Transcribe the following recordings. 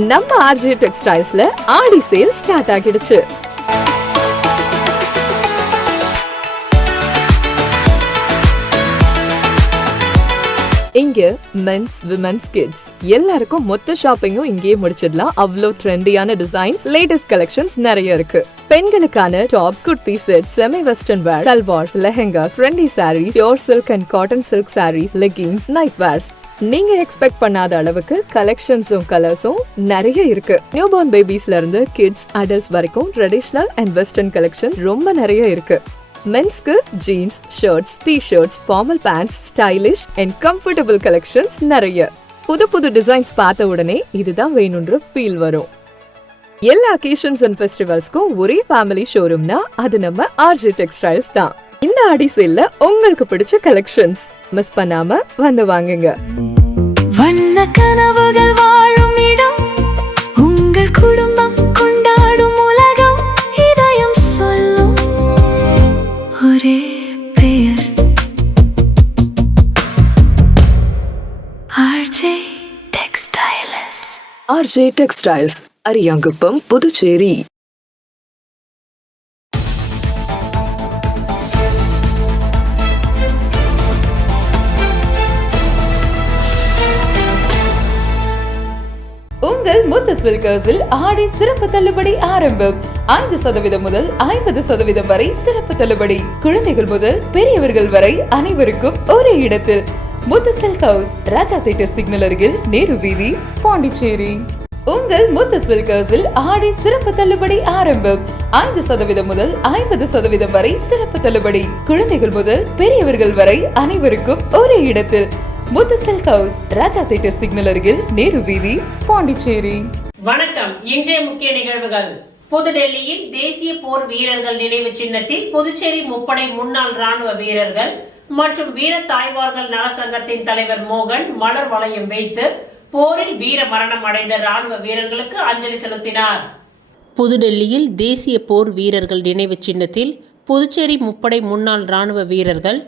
நம்ம ஆர்ஜே டெக்ஸ்டைல்ஸ்ல ஆடி sale start ஆகிடுச்சு. இங்க மென்ஸ், விமென்ஸ், கிட்ஸ் எல்லாருக்கும் மொத்த ஷாப்பிங்கும் இங்கேயே முடிச்சிடலாம். அவ்வளோ ட்ரெண்டியான டிசைன்ஸ், லேட்டஸ்ட் கலெக்ஷன்ஸ் நிறைய இருக்கு. பெண்களுக்கான tops, kurti set, semi western wear, salwars, lehengas, trendy sarees, pure silk and cotton silk sarees, leggings, night wears, நீங்க எக்ஸ்பெக்ட் பண்ணாத அளவுக்கு கலெக்ஷன்ஸும் கலர்ஸும் நிறைய இருக்கு. நியூ பார்ன் பேபிஸ்ல இருந்து கிட்ஸ், அடல்ட்ஸ் வரைக்கும் ட்ரெடிஷனல் அண்ட் வெஸ்டர்ன் கலெக்ஷன்ஸ் ரொம்ப நிறைய இருக்கு. மென்ஸ்க்கு jeans, shirts, T-shirts, formal pants, stylish and comfortable collections நிறைய. புது புது டிசைன்ஸ் பார்த்த உடனே இதுதான் வேணும்ன்ற ஃபீல் வரும். எல்லா அக்கேஷன்ஸ் அண்ட் ஃபெஸ்டிவல்ஸ்க்கும் ஒரே ஃபேமிலி ஷோரூம்னா அது நம்ம ஆர்ஜே டெக்ஸ்டைல்ஸ் தான். இந்த ஆடி சேல்ல உங்களுக்கு பிடிச்ச கலெக்ஷன்ஸ் மிஸ் பண்ணாம வந்து வாங்குங்க. வண்ண கனவுகள் வாழும் இடம், உங்கள் குடும்பம் கொண்டாடும் உலகம், இதயம் சொல்லும் ஒரே பெயர், RJ textiles. RJ textiles, Ariyankuppam, Puducherry. உங்கள் முத்து சில்கர்ஸில் ஆடி சிறப்பு தள்ளுபடி ஆரம்பம். 5% முதல் 50% வரை சிறப்பு தள்ளுபடி. குழந்தைகள் முதல் பெரியவர்கள் வரை அனைவருக்கும் ஒரே இடத்தில். முத்து சில்க் ஹவுஸ், ராஜா தியேட்டர் சிக்னல் அருகில், நேரு வீதி, பாண்டிச்சேரி. உங்கள் முத்து சில்கர்ஸில் ஆடி சிறப்பு தள்ளுபடி ஆரம்பம். 5% முதல் 50% வரை சிறப்பு தள்ளுபடி. குழந்தைகள் முதல் பெரியவர்கள் வரை அனைவருக்கும் ஒரே இடத்தில். முத்து சில்க் ஹவுஸ், ராஜா தியேட்டர் சிக்னல் அருகில், நேரு வீதி, பாண்டிச்சேரி. வணக்கம். இன்றைய முக்கிய நிகழ்வுகள். புதுடெல்லியில் தேசிய போர் வீரர்கள் நினைவு சின்னத்தில் புதுச்சேரி முப்படை முன்னாள் ராணுவ வீரர்கள் மற்றும் வீர தாய்மார்கள் நல சங்கத்தின் தலைவர் மோகன் மலர் வளையம் வைத்து போரில் வீர மரணம் அடைந்த ராணுவ வீரர்களுக்கு அஞ்சலி செலுத்தினார். புதுடெல்லியில் தேசிய போர் வீரர்கள் நினைவு சின்னத்தில் புதுச்சேரி முப்படை முன்னாள் ராணுவ வீரர்கள்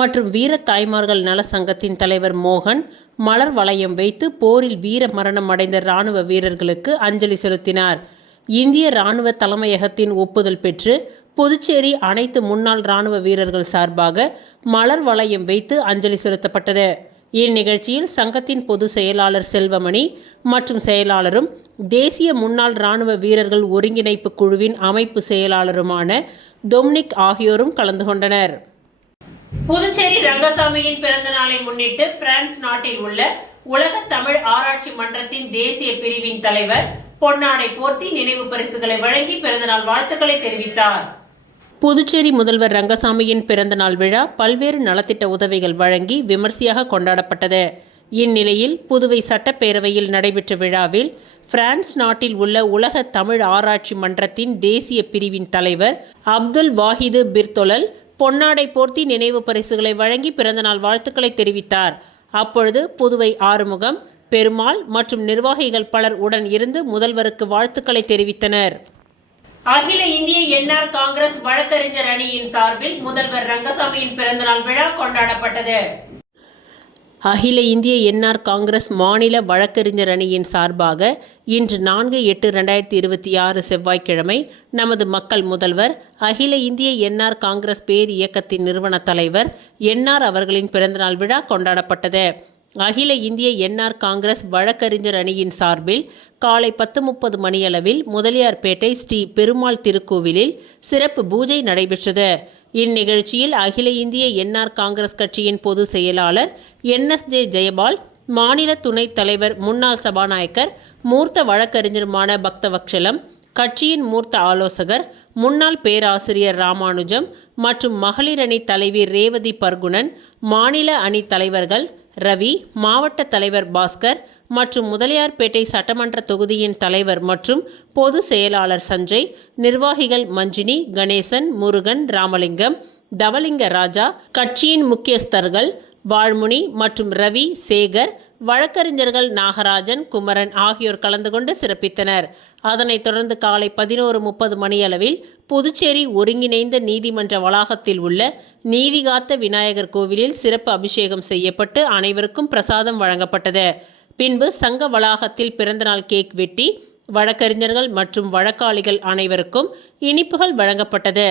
மற்றும் வீர தாய்மார்கள் நல சங்கத்தின் தலைவர் மோகன் மலர் வளையம் வைத்து போரில் வீர மரணம் அடைந்த ராணுவ வீரர்களுக்கு அஞ்சலி செலுத்தினார். இந்திய ராணுவ தலைமையகத்தின் ஒப்புதல் பெற்று புதுச்சேரி அனைத்து முன்னாள் ராணுவ வீரர்கள் சார்பாக மலர் வளையம் வைத்து அஞ்சலி செலுத்தப்பட்டது. இந்நிகழ்ச்சியில் சங்கத்தின் பொதுச் செயலாளர் செல்வமணி மற்றும் செயலாளரும் தேசிய முன்னாள் ராணுவ வீரர்கள் ஒருங்கிணைப்பு குழுவின் அமைப்பு செயலாளருமான டொமினிக் ஆகியோரும் கலந்து கொண்டனர். புதுச்சேரி ரங்கசாமியின் பிறந்த நாளை முன்னிட்டு பிரான்ஸ் நாட்டில் உள்ள உலக தமிழ் ஆராய்ச்சி மன்றத்தின் தேசிய பிரிவின் தலைவர் பொன்னாடை போர்த்தி நினைவு பரிசுகளை வழங்கி பிறந்தநாள் வாழ்த்துக்களை தெரிவித்தார். புதுச்சேரி முதல்வர் ரங்கசாமியின் பிறந்தநாள் விழா பல்வேறு நலத்திட்ட உதவிகள் வழங்கி விமர்சையாக கொண்டாடப்பட்டது. இந்நிலையில் புதுவை சட்டப்பேரவையில் நடைபெற்ற விழாவில் பிரான்ஸ் நாட்டில் உள்ள உலக தமிழ் ஆராய்ச்சி மன்றத்தின் தேசிய பிரிவின் தலைவர் அப்துல் வாஹிது பிர்தொலல் பொன்னாடை போர்த்தி நினைவு பரிசுகளை வழங்கி பிறந்தநாள் வாழ்த்துக்களை தெரிவித்தார். அப்பொழுது புதுவை ஆறுமுகம், பெருமாள் மற்றும் நிர்வாகிகள் பலர் உடன் இருந்து முதல்வருக்கு வாழ்த்துக்களை தெரிவித்தனர். அகில இந்திய என்ஆர் காங்கிரஸ் வழக்கறிஞர் அணியின் சார்பில் முதல்வர் ரங்கசாமியின் பிறந்தநாள் விழா கொண்டாடப்பட்டது. அகில இந்திய என்ஆர் காங்கிரஸ் மாநில வழக்கறிஞர் அணியின் சார்பாக இன்று 4/8/2026 செவ்வாய்க்கிழமை நமது மக்கள் முதல்வர் அகில இந்திய என்ஆர் காங்கிரஸ் பேர் இயக்கத்தின் நிறுவன தலைவர் என்ஆர் அவர்களின் பிறந்தநாள் விழா கொண்டாடப்பட்டது. அகில இந்திய என்ஆர் காங்கிரஸ் வழக்கறிஞர் அணியின் சார்பில் காலை 10:30 மணியளவில் முதலியார்பேட்டை ஸ்ரீ பெருமாள் திருக்கோவிலில் சிறப்பு பூஜை நடைபெற்றது. இந்நிகழ்ச்சியில் அகில இந்திய என்ஆர் காங்கிரஸ் கட்சியின் பொதுச் செயலாளர் NSJ ஜெயபால், மாநில துணைத் தலைவர் முன்னாள் சபாநாயகர் மூர்த்த வழக்கறிஞருமான பக்தவக்ஷலம், கட்சியின் மூர்த்த ஆலோசகர் முன்னாள் பேராசிரியர் ராமானுஜம் மற்றும் மகளிர் அணி தலைவி ரேவதி பர்குணன், மாநில அணி தலைவர்கள் ரவி, மாவட்ட தலைவர் பாஸ்கர் மற்றும் முதலியார்பேட்டை சட்டமன்ற தொகுதியின் தலைவர் மற்றும் பொது செயலாளர் சஞ்சய், நிர்வாகிகள் மஞ்சினி, கணேசன், முருகன், ராமலிங்கம், தவலிங்க ராஜா, கட்சியின் முக்கியஸ்தர்கள் வாழ்முனி மற்றும் ரவி, சேகர், வழக்கறிஞர்கள் நாகராஜன், குமரன் ஆகியோர் கலந்து கொண்டு சிறப்பித்தனர். அதனைத் தொடர்ந்து காலை 11:30 மணியளவில் புதுச்சேரி ஒருங்கிணைந்த நீதிமன்ற வளாகத்தில் உள்ள நீதிகாத்த விநாயகர் கோவிலில் சிறப்பு அபிஷேகம் செய்யப்பட்டு அனைவருக்கும் பிரசாதம் வழங்கப்பட்டது. பின்பு சங்க வளாகத்தில் பிறந்தநாள் கேக் வெட்டி வழக்கறிஞர்கள் மற்றும் வழக்காளிகள் அனைவருக்கும் இனிப்புகள் வழங்கப்பட்டது.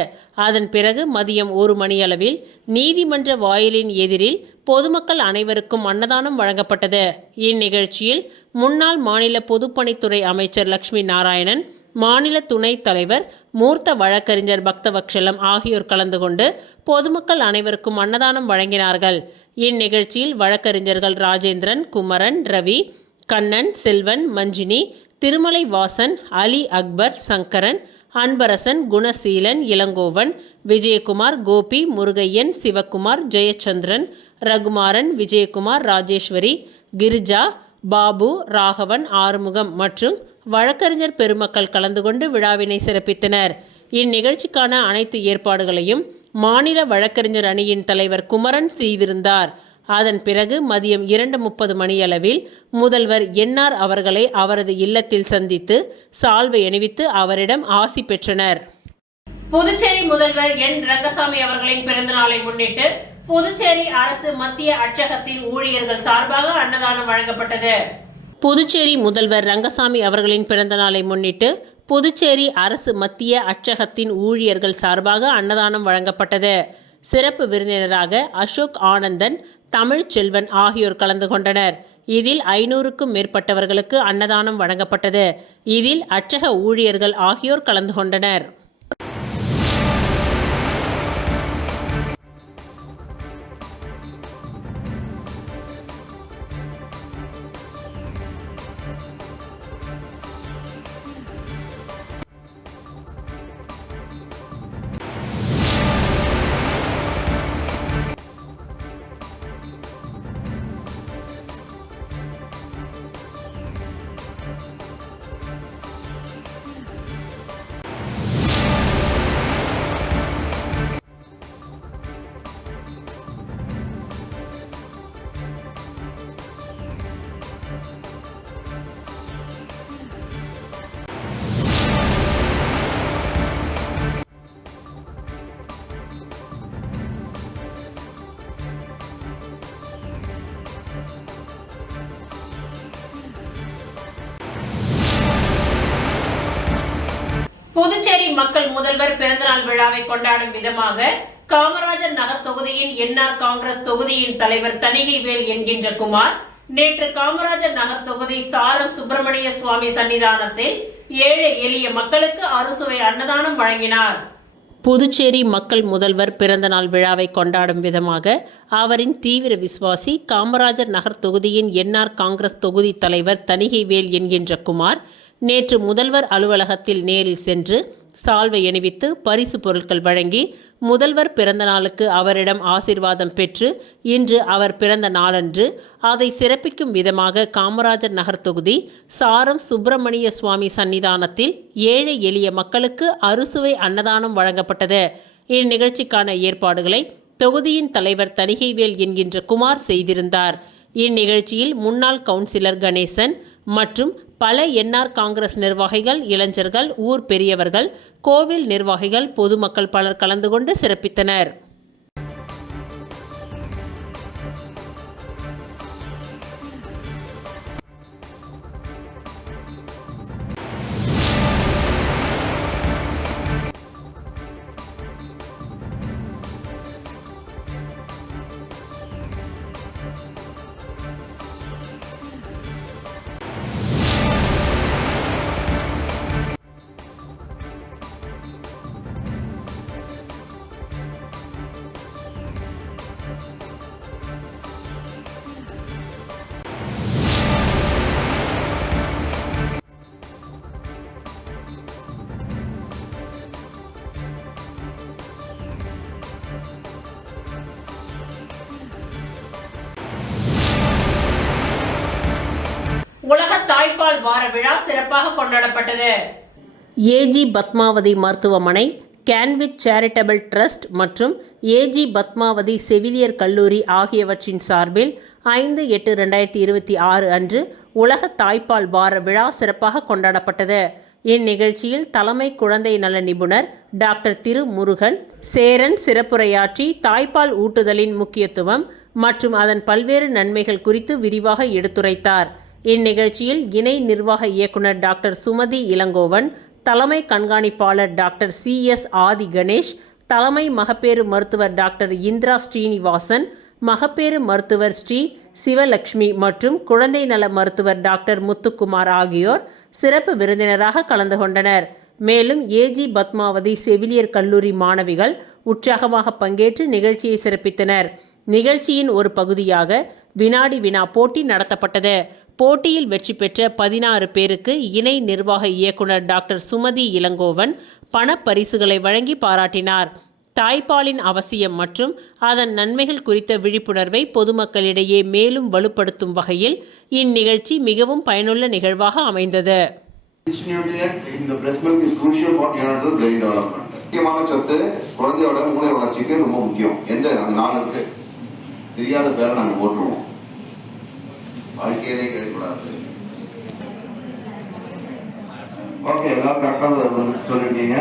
அதன் பிறகு மதியம் 1 மணியளவில் நீதிமன்ற வாயிலின் எதிரில் பொதுமக்கள் அனைவருக்கும் அன்னதானம் வழங்கப்பட்டது. இந்நிகழ்ச்சியில் முன்னாள் மாநில பொதுப்பணித்துறை அமைச்சர் லட்சுமி நாராயணன், மாநில துணைத் தலைவர் மூர்த்த வழக்கறிஞர் பக்தவக்ஷலம் ஆகியோர் கலந்து கொண்டு பொதுமக்கள் அனைவருக்கும் அன்னதானம் வழங்கினார்கள். இந்நிகழ்ச்சியில் வழக்கறிஞர்கள் ராஜேந்திரன், குமரன், ரவி, கண்ணன், செல்வன், மஞ்சினி, திருமலை வாசன், அலி அக்பர், சங்கரன், அன்பரசன், குணசீலன், இளங்கோவன், விஜயகுமார், கோபி, முருகையன், சிவக்குமார், ஜெயச்சந்திரன், ரகுமாரன், விஜயகுமார், ராஜேஸ்வரி, கிரிஜா, பாபு, ராகவன், ஆறுமுகம் மற்றும் வழக்கறிஞர் பெருமக்கள் கலந்து கொண்டு விழாவினை சிறப்பித்தனர். இந்நிகழ்ச்சிக்கான அனைத்து ஏற்பாடுகளையும் மாநில வழக்கறிஞர் அணியின் தலைவர் குமரன் செய்திருந்தார். அதன் பிறகு மதியம் 2:30 மணியளவில் முதல்வர் என்ஆர் அவர்களை அவரது இல்லத்தில் சந்தித்து சால்வை அணிவித்து அவரிடம் ஆசி பெற்றனர். புதுச்சேரி முதல்வர் என் ரங்கசாமி அவர்களின் பிறந்தநாளை முன்னிட்டு புதுச்சேரி அரசு மத்திய அச்சகத்தின் ஊழியர்கள் சார்பாக அன்னதானம் வழங்கப்பட்டது. புதுச்சேரி முதல்வர் ரங்கசாமி அவர்களின் பிறந்தநாளை முன்னிட்டு புதுச்சேரி அரசு மத்திய அச்சகத்தின் ஊழியர்கள் சார்பாக அன்னதானம் வழங்கப்பட்டது. சிறப்பு விருந்தினராக அசோக் ஆனந்தன், தமிழ்ச்செல்வன் ஆகியோர் கலந்து கொண்டனர். இதில் 500க்கும் மேற்பட்டவர்களுக்கு அன்னதானம் வழங்கப்பட்டது. இதில் அச்சக ஊழியர்கள் ஆகியோர் கலந்து கொண்டனர். புதுச்சேரி மக்கள் முதல்வர் பிறந்தநாள் விழாவை கொண்டாடும் விதமாக காமராஜர் நகர் தொகுதியின் என்ஆர் காங்கிரஸ் தொகுதியின் தலைவர் தணிகைவேல் என்கின்ற குமார் நேற்று காமராஜர் நகர் தொகுதி சாரம் சுப்பிரமணிய சுவாமி சன்னிதானத்தில் ஏழை எளிய மக்களுக்கு அறுசுவை அன்னதானம் வழங்கினார். புதுச்சேரி மக்கள் முதல்வர் பிறந்தநாள் விழாவை கொண்டாடும் விதமாக அவரின் தீவிர விசுவாசி காமராஜர் நகர் தொகுதியின் என்ஆர் காங்கிரஸ் தொகுதி தலைவர் தணிகைவேல் என்கின்ற குமார் நேற்று முதல்வர் அலுவலகத்தில் நேரில் சென்று சால்வை அணிவித்து பரிசு பொருட்கள் வழங்கி முதல்வர் பிறந்த நாளுக்கு அவரிடம் ஆசீர்வாதம் பெற்று இன்று அவர் பிறந்த நாளன்று அதை சிறப்பிக்கும் விதமாக காமராஜர் நகர் தொகுதி சாரம் சுப்பிரமணிய சுவாமி சன்னிதானத்தில் ஏழை எளிய மக்களுக்கு அறுசுவை அன்னதானம் வழங்கப்பட்டது. இந்நிகழ்ச்சிக்கான ஏற்பாடுகளை தொகுதியின் தலைவர் தணிகைவேல் என்கின்ற குமார் செய்திருந்தார். இந்நிகழ்ச்சியில் முன்னாள் கவுன்சிலர் கணேசன் மற்றும் பல என்ஆர் காங்கிரஸ் நிர்வாகிகள், இளைஞர்கள், ஊர் பெரியவர்கள், கோவில் நிர்வாகிகள், பொதுமக்கள் பலர் கலந்து கொண்டு சிறப்பித்தனர். உலக தாய்ப்பால் வார விழா சிறப்பாக கொண்டாடப்பட்டது. ஏஜி பத்மாவதி மருத்துவமனை, கேன்விக் சேரிட்டபிள் ட்ரஸ்ட் மற்றும் ஏஜி பத்மாவதி செவிலியர் கல்லூரி ஆகியவற்றின் சார்பில் 5/8/2026 அன்று உலக தாய்ப்பால் வார விழா சிறப்பாக கொண்டாடப்பட்டது. இந்நிகழ்ச்சியில் தலைமை குழந்தை நல நிபுணர் டாக்டர் திருமுருகன் சேரன் சிறப்புரையாற்றி தாய்ப்பால் ஊட்டுதலின் முக்கியத்துவம் மற்றும் அதன் பல்வேறு நன்மைகள் குறித்து விரிவாக எடுத்துரைத்தார். இந்நிகழ்ச்சியில் இணை நிர்வாக இயக்குனர் டாக்டர் சுமதி இளங்கோவன், தலைமை கண்காணிப்பாளர் டாக்டர் CS ஆதி கணேஷ், தலைமை மகப்பேறு மருத்துவர் டாக்டர் இந்திரா ஸ்ரீனிவாசன், மகப்பேறு மருத்துவர் ஸ்ரீ சிவலட்சுமி மற்றும் குழந்தை நல மருத்துவர் டாக்டர் முத்துக்குமார் ஆகியோர் சிறப்பு விருந்தினராக கலந்து கொண்டனர். மேலும் AG பத்மாவதி செவிலியர் கல்லூரி மாணவிகள் உற்சாகமாக பங்கேற்று நிகழ்ச்சியை சிறப்பித்தனர். நிகழ்ச்சியின் ஒரு பகுதியாக வினாடி வினா போட்டி நடத்தப்பட்டது. போட்டியில் வெற்றி பெற்ற 16 பேருக்கு இணை நிர்வாக இயக்குனர் டாக்டர் சுமதி இளங்கோவன் பணப்பரிசுகளை வழங்கி பாராட்டினார். தாய்ப்பாலின் அவசியம் மற்றும் அதன் நன்மைகள் குறித்த விழிப்புணர்வை பொதுமக்களிடையே மேலும் வலுப்படுத்தும் வகையில் இந்நிகழ்ச்சி மிகவும் பயனுள்ள நிகழ்வாக அமைந்தது. முக்கியமான சத்து குழந்தையோட மூளை வளர்ச்சிக்கு ரொம்ப முக்கியம். அது 4 இருக்கு, தெரியாத பேரை நாங்கள் போட்டுருவோம், வாழ்க்கையிலே கேட்கக்கூடாது. ஓகே, எல்லாரும் கரெக்டாக சொல்லிட்டீங்க.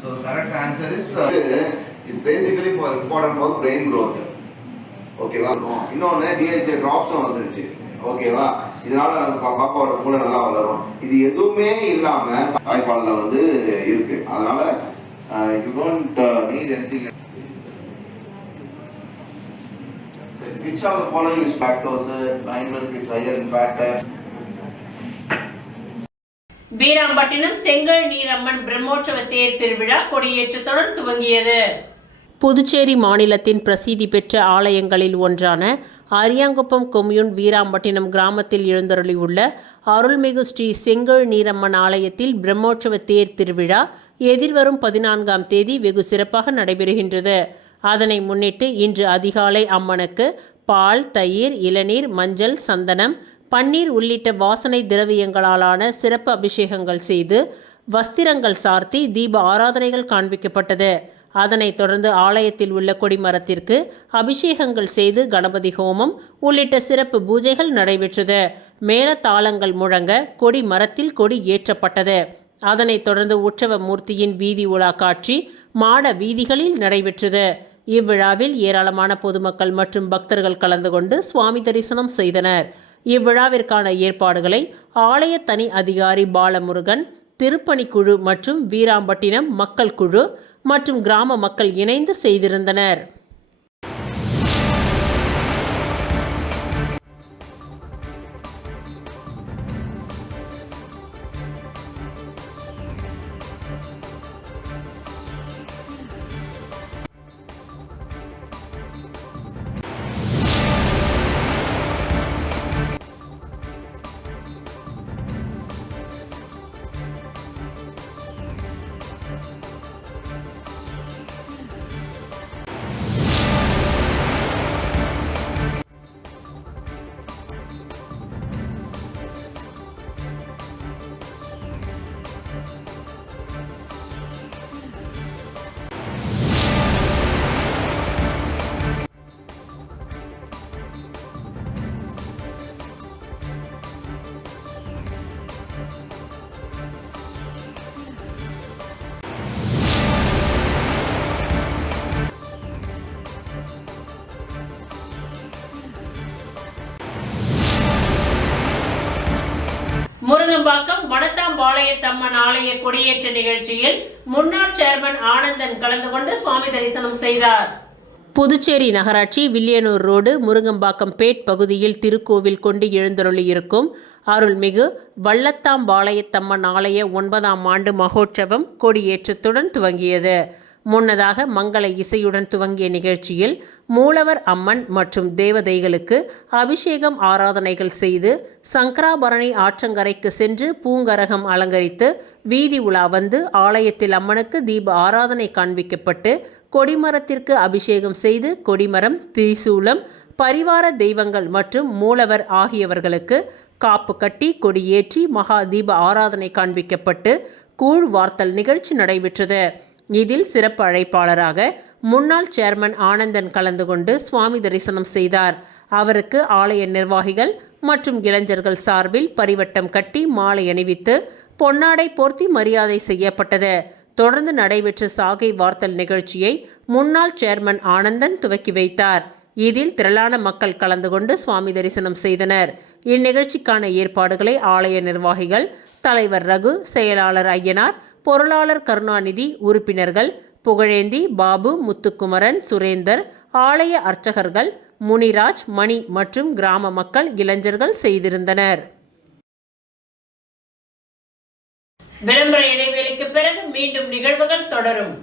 So the correct answer is basically important for brain growth. ஓகேவா? இன்னொன்று DHA ட்ராப்ஸும் வந்துருச்சு. ஓகேவா? இதனால பாப்பாவோட மூளை நல்லா வளரும். இது எதுவுமே இல்லாம தாய்ப்பாலில் இருக்கு. அதனால you don't need anything. Which of the following is lactose? Nine milk is higher in fat. Veerampattinam செங்கல் நீரம்மன் பிரம்மோற்சவ தேர் திருவிழா கொடியேற்றத்துடன் துவங்கியது. புதுச்சேரி மாநிலத்தின் பிரசித்தி பெற்ற ஆலயங்களில் ஒன்றான அரியாங்குப்பம் கொம்யூன் வீராம்பட்டினம் கிராமத்தில் எழுந்தருளியுள்ள அருள்மிகு ஸ்ரீ செங்கல் நீரம்மன் ஆலயத்தில் பிரம்மோற்சவ தேர் திருவிழா எதிர்வரும் 14ஆம் தேதி வெகு சிறப்பாக நடைபெறுகின்றது. அதனை முன்னிட்டு இன்று அதிகாலை அம்மனுக்கு பால், தயிர், இளநீர், மஞ்சள், சந்தனம், பன்னீர் உள்ளிட்ட வாசனை திரவியங்களாலான சிறப்பு அபிஷேகங்கள் செய்து வஸ்திரங்கள் சார்த்தி தீப ஆராதனைகள் காண்பிக்கப்பட்டது. அதனைத் தொடர்ந்து ஆலயத்தில் உள்ள கொடிமரத்திற்கு அபிஷேகங்கள் செய்து கணபதி ஹோமம் உள்ளிட்ட சிறப்பு பூஜைகள் நடைபெற்றது. மேளதாளங்கள் முழங்க கொடி மரத்தில் கொடி ஏற்றப்பட்டது. அதனைத் தொடர்ந்து உற்சவ மூர்த்தியின் வீதி உலா காட்சி மாட வீதிகளில் நடைபெற்றது. இவ்விழாவில் ஏராளமான பொதுமக்கள் மற்றும் பக்தர்கள் கலந்து கொண்டு சுவாமி தரிசனம் செய்தனர். இவ்விழாவிற்கான ஏற்பாடுகளை ஆலய தனி அதிகாரி பாலமுருகன், திருப்பணிக்குழு மற்றும் வீராம்பட்டினம் மக்கள் குழு மற்றும் கிராம மக்கள் இணைந்து செய்திருந்தனர். முருங்கம்பாக்கம் வனத்தாம்பாளையத்தம்மன் ஆலய கொடியேற்ற நிகழ்ச்சியில் முன்னாள் சேர்மன் ஆனந்தன் கலந்து கொண்டு சுவாமி தரிசனம் செய்தார். புதுச்சேரி நகராட்சி வில்லியனூர் ரோடு முருங்கம்பாக்கம் பேட் பகுதியில் திருக்கோவில் கொண்டு எழுந்தருளியிருக்கும் அருள்மிகு வள்ளத்தாம்பாளையத்தம்மன் ஆலய 9ஆம் ஆண்டு மகோற்சவம் கொடியேற்றத்துடன் துவங்கியது. முன்னதாக மங்கள இசையுடன் துவங்கிய நிகழ்ச்சியில் மூலவர் அம்மன் மற்றும் தேவதைகளுக்கு அபிஷேகம் ஆராதனைகள் செய்து சங்கராபரணி ஆற்றங்கரைக்கு சென்று பூங்கரகம் அலங்கரித்து வீதி உலா வந்து ஆலயத்தில் அம்மனுக்கு தீப ஆராதனை காண்பிக்கப்பட்டு கொடிமரத்திற்கு அபிஷேகம் செய்து கொடிமரம், திரிசூலம், பரிவார தெய்வங்கள் மற்றும் மூலவர் ஆகியவர்களுக்கு காப்பு கட்டி கொடியேற்றி மகா தீப ஆராதனை காண்பிக்கப்பட்டு கூழ் வார்த்தல் நிகழ்ச்சி நடைபெற்றது. இதில் சிறப்பு அழைப்பாளராக முன்னாள் சேர்மன் ஆனந்தன் கலந்து கொண்டு சுவாமி தரிசனம் செய்தார். அவருக்கு ஆலய நிர்வாகிகள் மற்றும் இளைஞர்கள் சார்பில் பரிவட்டம் கட்டி மாலை அணிவித்து பொன்னாடை போர்த்தி மரியாதை செய்யப்பட்டது. தொடர்ந்து நடைபெற்ற சாகை வார்த்தல் நிகழ்ச்சியை முன்னாள் சேர்மன் ஆனந்தன் துவக்கி வைத்தார். இதில் திரளான மக்கள் கலந்து கொண்டு சுவாமி தரிசனம் செய்தனர். இந்நிகழ்ச்சிக்கான ஏற்பாடுகளை ஆலய நிர்வாகிகள், தலைவர் ரகு, செயலாளர் ஐயனார், பொருளாளர் கருணாநிதி, உறுப்பினர்கள் புகழேந்தி, பாபு, முத்துக்குமரன், சுரேந்தர், ஆலய அர்ச்சகர்கள் முனிராஜ், மணி மற்றும் கிராம மக்கள், இளைஞர்கள் செய்திருந்தனர். விளம்பர இடைவேளைக்கு பிறகு மீண்டும் நிகழ்வுகள் தொடரும்.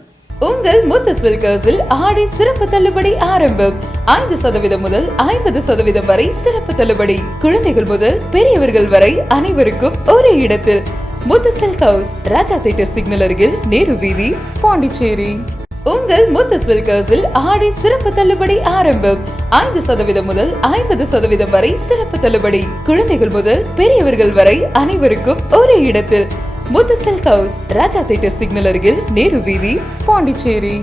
உங்கள் முத்து சில்கர்ஸில் ஆடி சிறப்பு தள்ளுபடி ஆரம்பம். 5% முதல் 50% வரை சிறப்பு தள்ளுபடி. குழந்தைகள் முதல் பெரியவர்கள் வரை அனைவருக்கும் ஒரே இடத்தில். முத்து சில்க் ஹவுஸ், ராஜா தியேட்டர் சிக்னல் அருகில், நேரு வீதி, பாண்டிச்சேரி. உங்கள் முத்து சில்கர்ஸில் ஆடி சிறப்பு தள்ளுபடி ஆரம்பம். 5% முதல் 50% வரை சிறப்பு தள்ளுபடி. குழந்தைகள் முதல் பெரியவர்கள் வரை அனைவருக்கும் ஒரே இடத்தில். முத்து சில்க் ஹவுஸ், ராஜா தியேட்டர் சிக்னல் அருகில், நேரு வீதி, பாண்டிச்சேரி.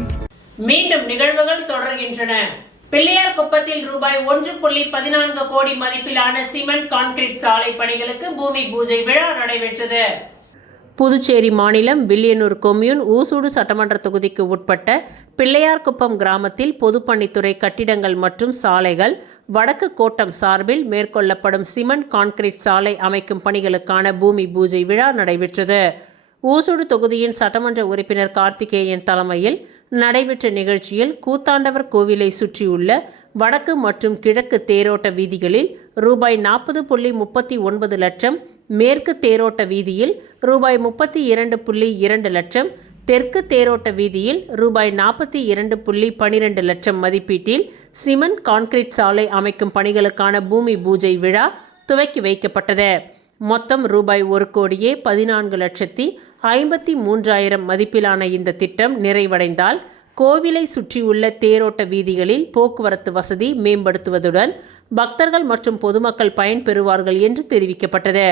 மீண்டும் நிகழ்வுகள் தொடர்கின்றன. பிள்ளையார் குப்பத்தில் ரூபாய் 1.14 கோடி மதிப்பிலான சிமெண்ட் கான்கிரீட் சாலை பணிகளுக்கு பூமி பூஜை விழா நடைபெற்றது. புதுச்சேரி மாநிலம் வில்லியனூர் கொம்யூன் ஊசூடு சட்டமன்ற தொகுதிக்கு உட்பட்ட பிள்ளையார்குப்பம் கிராமத்தில் பொதுப்பணித்துறை கட்டிடங்கள் மற்றும் சாலைகள் வடக்கு கோட்டம் சார்பில் மேற்கொள்ளப்படும் சிமெண்ட் கான்கிரீட் சாலை அமைக்கும் பணிகளுக்கான பூமி பூஜை விழா நடைபெற்றது. ஊசூடு தொகுதியின் சட்டமன்ற உறுப்பினர் கார்த்திகேயன் தலைமையில் நடைபெற்ற நிகழ்ச்சியில் கூத்தாண்டவர் கோவிலை சுற்றியுள்ள வடக்கு மற்றும் கிழக்கு தேரோட்ட வீதிகளில் ரூபாய் 40.39 லட்சம், மேற்கு தேரோட்ட வீதியில் ரூபாய் 32.2 லட்சம், தெற்கு தேரோட்ட வீதியில் ரூபாய் 42.12 லட்சம் மதிப்பீட்டில் சிமெண்ட் கான்கிரீட் சாலை அமைக்கும் பணிகளுக்கான பூமி பூஜை விழா துவக்கி வைக்கப்பட்டது. மொத்தம் ரூபாய் 1,14,53,000 மதிப்பிலான இந்த திட்டம் நிறைவடைந்தால் கோவிலை சுற்றியுள்ள தேரோட்ட வீதிகளில் போக்குவரத்து வசதி மேம்படுத்துவதுடன் பக்தர்கள் மற்றும் பொதுமக்கள் பயன்பெறுவார்கள் என்று தெரிவிக்கப்பட்டது.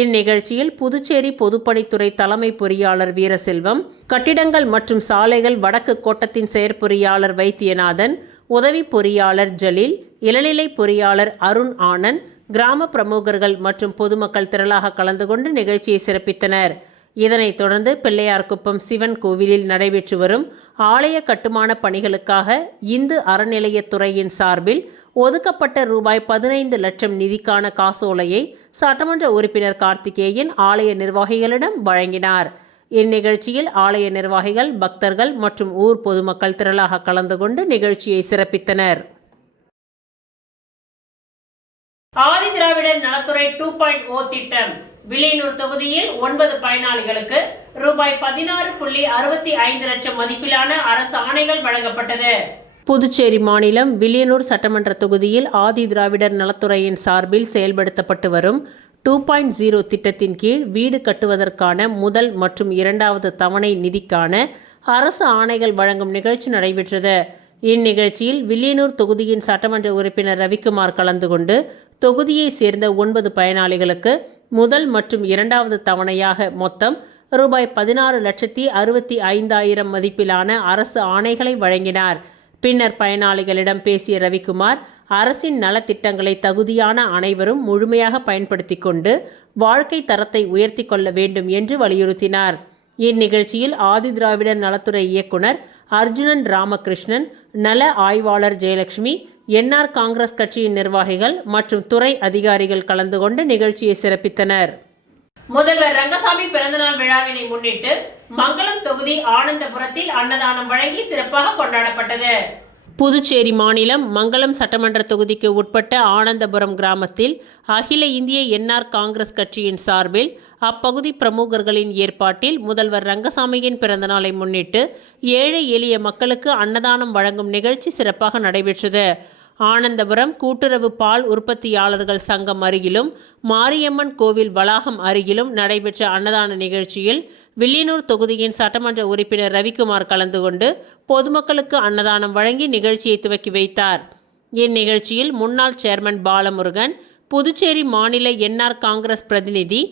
இந்நிகழ்ச்சியில் புதுச்சேரி பொதுப்பணித்துறை தலைமை பொறியாளர் வீரசெல்வம், கட்டிடங்கள் மற்றும் சாலைகள் வடக்கு கோட்டத்தின் செயற்பொறியாளர் வைத்தியநாதன், உதவி பொறியாளர் ஜலீல், இளநிலை பொறியாளர் அருண் ஆனந்த், கிராம பிரமுகர்கள் மற்றும் பொதுமக்கள் திரளாக கலந்து கொண்டு நிகழ்ச்சியை சிறப்பித்தனர். இதனைத் தொடர்ந்து பிள்ளையார்குப்பம் சிவன் கோவிலில் நடைபெற்று வரும் ஆலய கட்டுமான பணிகளுக்காக இந்து அறநிலையத்துறையின் சார்பில் ஒதுக்கப்பட்ட ரூபாய் 15 லட்சம் நிதிக்கான காசோலையை சட்டமன்ற உறுப்பினர் கார்த்திகேயன் ஆலய நிர்வாகிகளிடம் வழங்கினார். இந்நிகழ்ச்சியில் ஆலய நிர்வாகிகள், பக்தர்கள் மற்றும் ஊர் பொதுமக்கள் திரளாக கலந்து கொண்டு நிகழ்ச்சியை சிறப்பித்தனர். ஆதி திராவிடர் நலத்துறை 2.0 திட்டம் வில்லியனூர் தொகுதியில் 9 பயனாளிகளுக்கு ரூபாய் 16.65 லட்சம் மதிப்பிலான அரசு ஆணைகள் வழங்கப்பட்டது. புதுச்சேரி மாநிலம் வில்லியனூர் சட்டமன்ற தொகுதியில் ஆதி திராவிடர் நலத்துறையின் சார்பில் செயல்படுத்தப்பட்டு வரும் 2.0 திட்டத்தின் கீழ் வீடு கட்டுவதற்கான முதல் மற்றும் இரண்டாவது தவணை நிதிக்கான அரசு ஆணைகள் வழங்கும் நிகழ்ச்சி நடைபெற்றது. இந்நிகழ்ச்சியில் வில்லியனூர் தொகுதியின் சட்டமன்ற உறுப்பினர் ரவிக்குமார் கலந்து கொண்டு தொகுதியை சேர்ந்த 9 பயனாளிகளுக்கு முதல் மற்றும் இரண்டாவது தவணையாக மொத்தம் ரூபாய் 16,65,000 மதிப்பிலான அரசு ஆணைகளை வழங்கினார். பின்னர் பயனாளிகளிடம் பேசிய ரவிக்குமார், அரசின் நலத்திட்டங்களை தகுதியான அனைவரும் முழுமையாக பயன்படுத்தி கொண்டு வாழ்க்கை தரத்தை உயர்த்தி கொள்ள வேண்டும் என்று வலியுறுத்தினார். இந்நிகழ்ச்சியில் ஆதி திராவிடர் நலத்துறை இயக்குனர் அர்ஜுனன் ராமகிருஷ்ணன், நல ஆய்வாளர் ஜெயலட்சுமி, என்ஆர் காங்கிரஸ் கட்சியின் நிர்வாகிகள் மற்றும் துறை அதிகாரிகள் கலந்து கொண்டு நிகழ்ச்சியை சிறப்பித்தனர். முதல்வர் ரங்கசாமி பிறந்தநாள் விழாவினை முன்னிட்டு மங்களம் தொகுதி ஆனந்தபுரத்தில் அன்னதானம் வழங்கி சிறப்பாக கொண்டாடப்பட்டது. புதுச்சேரி மாநிலம் மங்களம் சட்டமன்ற தொகுதிக்கு உட்பட்ட ஆனந்தபுரம் கிராமத்தில் அகில இந்திய என்ஆர் காங்கிரஸ் கட்சியின் சார்பில் அப்பகுதி பிரமுகர்களின் ஏற்பாட்டில் முதல்வர் ரங்கசாமியின் பிறந்தநாளை முன்னிட்டு ஏழை எளிய மக்களுக்கு அன்னதானம் வழங்கும் நிகழ்ச்சி சிறப்பாக நடைபெற்றது. ஆனந்தபுரம் கூட்டுறவு பால் உற்பத்தியாளர்கள் சங்கம் அருகிலும் மாரியம்மன் கோவில் வளாகம் அருகிலும் நடைபெற்ற அன்னதான நிகழ்ச்சியில் வில்லியனூர் தொகுதியின் சட்டமன்ற உறுப்பினர் ரவிக்குமார் கலந்து கொண்டு பொதுமக்களுக்கு அன்னதானம் வழங்கி நிகழ்ச்சியை துவக்கி வைத்தார். இந்நிகழ்ச்சியில் முன்னாள் சேர்மன் பாலமுருகன், புதுச்சேரி மாநில என்ஆர் காங்கிரஸ் பிரதிநிதி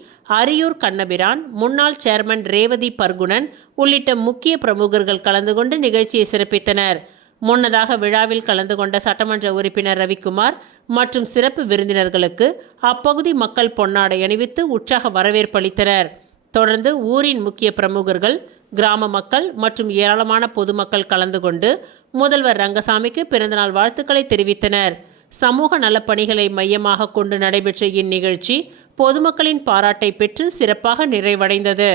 அரியூர் கண்ணபிரான், முன்னாள் சேர்மன் ரேவதி பர்குணன் உள்ளிட்ட முக்கிய பிரமுகர்கள் கலந்து கொண்டு நிகழ்ச்சியை சிறப்பித்தனர். முன்னதாக விழாவில் கலந்து கொண்ட சட்டமன்ற உறுப்பினர் ரவிக்குமார் மற்றும் சிறப்பு விருந்தினர்களுக்கு அப்பகுதி மக்கள் பொன்னாடை அணிவித்து உற்சாக வரவேற்பளித்தனர். தொடர்ந்து ஊரின் முக்கிய பிரமுகர்கள், கிராம மக்கள் மற்றும் ஏராளமான பொதுமக்கள் கலந்து கொண்டு முதல்வர் ரங்கசாமிக்கு பிறந்தநாள் வாழ்த்துக்களை தெரிவித்தனர். சமூக நலப்பணிகளை மையமாக கொண்டு நடைபெற்ற இந்நிகழ்ச்சி பொதுமக்களின் பாராட்டை பெற்று சிறப்பாக நிறைவடைந்தது.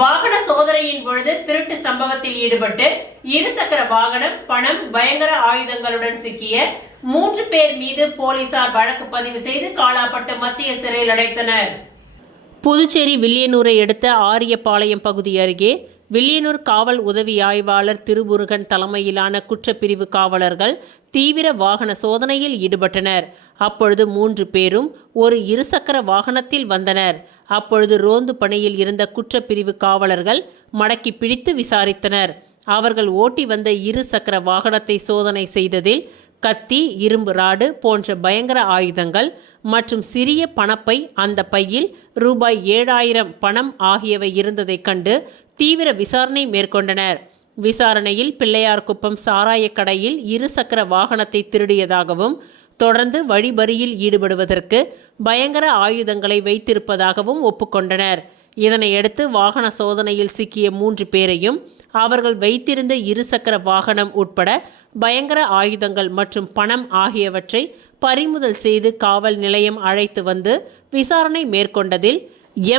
வாகன சோதனையின் பொழுது திருட்டு சம்பவத்தில் ஈடுபட்டு இருசக்கர வாகனம், பணம், பயங்கர ஆயுதங்களுடன் சிக்கிய 3 பேர் மீது போலீசார் வழக்கு பதிவு செய்து காலாப்பட்டு மத்திய சிறையில் அடைத்தனர். புதுச்சேரி வில்லியனூரை அடுத்த ஆரியபாளையம் பகுதி அருகே வில்லியனூர் காவல் உதவி ஆய்வாளர் திருமுருகன் தலைமையிலான குற்றப்பிரிவு காவலர்கள் தீவிர வாகன சோதனையில் ஈடுபட்டனர். அப்பொழுது 3 பேரும் ஒரு இருசக்கர வாகனத்தில் வந்தனர். அப்பொழுது ரோந்து பணியில் இருந்த குற்றப்பிரிவு காவலர்கள் மடக்கி பிடித்து விசாரித்தனர். அவர்கள் ஓட்டி வந்த இருசக்கர வாகனத்தை சோதனை செய்ததில் கத்தி, இரும்பு ராடு போன்ற பயங்கர ஆயுதங்கள் மற்றும் சிறிய பணப்பை, அந்த பையில் ரூபாய் 7,000 பணம் ஆகியவை இருந்ததை கண்டு தீவிர விசாரணை மேற்கொண்டனர். விசாரணையில் பிள்ளையார்குப்பம் சாராய கடையில் இருசக்கர வாகனத்தை திருடியதாகவும் தொடர்ந்து வழிபறியில் ஈடுபடுவதற்கு பயங்கர ஆயுதங்களை வைத்திருப்பதாகவும் ஒப்புக்கொண்டனர். இதனையடுத்து வாகன சோதனையில் சிக்கிய 3 பேரையும் அவர்கள் வைத்திருந்த இருசக்கர வாகனம் உட்பட பயங்கர ஆயுதங்கள் மற்றும் பணம் ஆகியவற்றை பறிமுதல் செய்து காவல் நிலையம் அழைத்து வந்து விசாரணை மேற்கொண்டதில்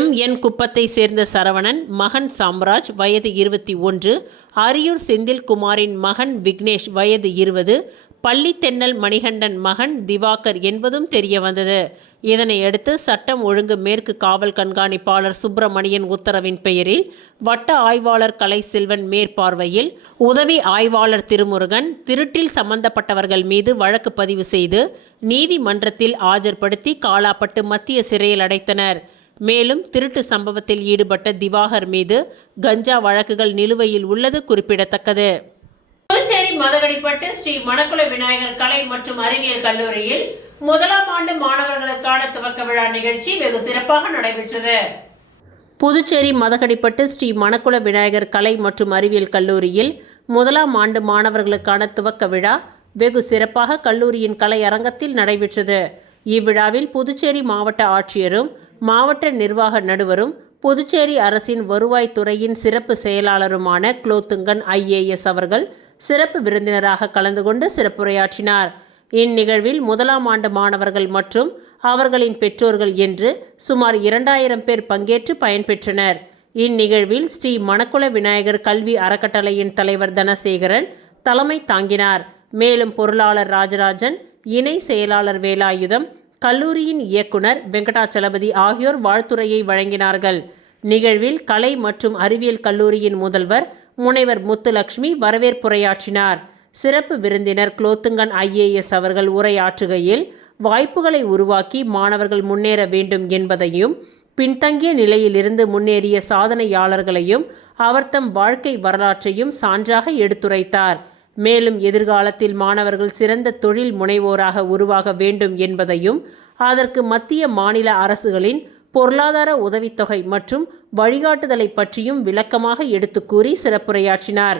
MN குப்பத்தை சேர்ந்த சரவணன் மகன் சாம்ராஜ் வயது 21, அரியூர் செந்தில்குமாரின் மகன் விக்னேஷ் வயது 20, பள்ளித்தென்னல் மணிகண்டன் மகன் திவாகர் என்பதும் தெரிய வந்தது. இதனையடுத்து சட்டம் ஒழுங்கு மேற்கு காவல் கண்காணிப்பாளர் சுப்பிரமணியன் உத்தரவின் பெயரில் வட்ட ஆய்வாளர் கலைசெல்வன் மேற்பார்வையில் உதவி ஆய்வாளர் திருமுருகன் திருட்டில் சம்பந்தப்பட்டவர்கள் மீது வழக்கு பதிவு செய்து நீதிமன்றத்தில் ஆஜர்படுத்தி காலாப்பட்டு மத்திய சிறையில் அடைத்தனர். மேலும் திருட்டு சம்பவத்தில் ஈடுபட்ட திவாகர் மீது கஞ்சா வழக்குகள் நிலுவையில் உள்ளது குறிப்பிடத்தக்கது. புதுச்சேரி மதகடிப்பட்டு ஸ்ரீ மணக்குள விநாயகர் கலை மற்றும் அறிவியல் கல்லூரியில் 1ஆம் ஆண்டு மாணவர்களுக்கான துவக்க விழா நிகழ்ச்சி வெகு சிறப்பாக நடைபெற்றது. புதுச்சேரி மதகடிப்பட்டு ஸ்ரீ மணக்குள விநாயகர் கலை மற்றும் அறிவியல் கல்லூரியில் 1ஆம் ஆண்டு மாணவர்களுக்கான துவக்க விழா வெகு சிறப்பாக கல்லூரியின் கலை அரங்கத்தில் நடைபெற்றது. இவ்விழாவில் புதுச்சேரி மாவட்ட ஆட்சியரும் மாவட்ட நிர்வாக நடுவரும் புதுச்சேரி அரசின் வருவாய்த்துறையின் சிறப்பு செயலாளருமான குலோத்துங்கன் IAS அவர்கள் சிறப்பு விருந்தினராக கலந்து கொண்டு சிறப்புரையாற்றினார். இந்நிகழ்வில் 1ஆம் ஆண்டு மாணவர்கள் மற்றும் அவர்களின் பெற்றோர்கள் என்று சுமார் 2000 பேர் பங்கேற்று பயன்பெற்றனர். இந்நிகழ்வில் ஸ்ரீ மணக்குள விநாயகர் கல்வி அறக்கட்டளையின் தலைவர் தனசேகரன் தலைமை தாங்கினார். மேலும் பொருளாளர் ராஜராஜன், இணை செயலாளர் வேலாயுதம், கல்லூரியின் இயக்குனர் வெங்கடாச்சலபதி ஆகியோர் வாழ்த்துரையை வழங்கினார்கள். நிகழ்வில் கலை மற்றும் அறிவியல் கல்லூரியின் முதல்வர் முனைவர் முத்துலட்சுமி வரவேற்புரையாற்றினார். சிறப்பு விருந்தினர் குலோத்துங்கன் IAS அவர்கள் உரையாற்றுகையில் வாய்ப்புகளை உருவாக்கி மாணவர்கள் முன்னேற வேண்டும் என்பதையும் பின்தங்கிய நிலையிலிருந்து முன்னேறிய சாதனையாளர்களையும் அவர்தம் வாழ்க்கை வரலாற்றையும் சான்றாக எடுத்துரைத்தார். மேலும் எதிர்காலத்தில் மாணவர்கள் சிறந்த தொழில் முனைவோராக உருவாக வேண்டும் என்பதையும் அதற்கு மத்திய மாநில அரசுகளின் பொருளாதார உதவித்தொகை மற்றும் வழிகாட்டுதலை பற்றியும் விளக்கமாக எடுத்து கூறி சிறப்புரையாற்றினார்.